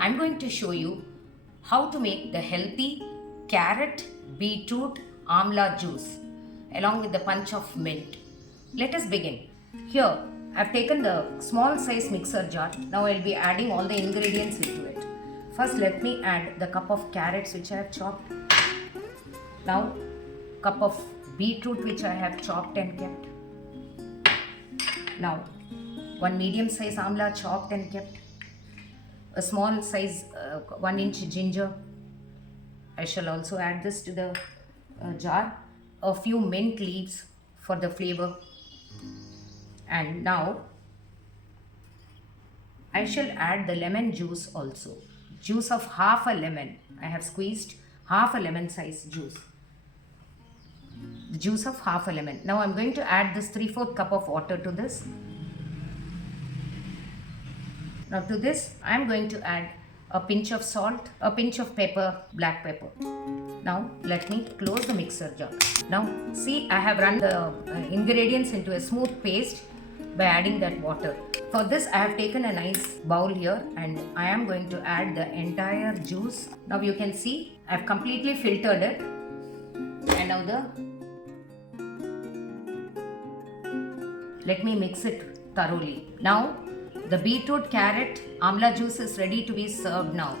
I'm going to show you how to make the healthy carrot beetroot amla juice along with the punch of mint. Let us begin. Here I've taken the small size mixer jar. Now I'll be adding all the ingredients into it. First let me add the cup of carrots which I have chopped. Now cup of beetroot which I have chopped and kept. Now one medium size amla chopped and kept. A small size 1 inch ginger. I shall also add this to the jar. A few mint leaves for the flavor. And now I shall add the lemon juice also. Juice of half a lemon. I have squeezed half a lemon size juice. The juice of half a lemon. Now I'm going to add this 3/4 cup of water to this. Now to this I am going to add a pinch of salt, a pinch of pepper, black pepper. Now let me close the mixer jar. Now see, I have run the ingredients into a smooth paste by adding that water. For this I have taken a nice bowl here and I am going to add the entire juice. Now you can see I have completely filtered it, and now let me mix it thoroughly. Now the beetroot carrot amla juice is ready to be served now.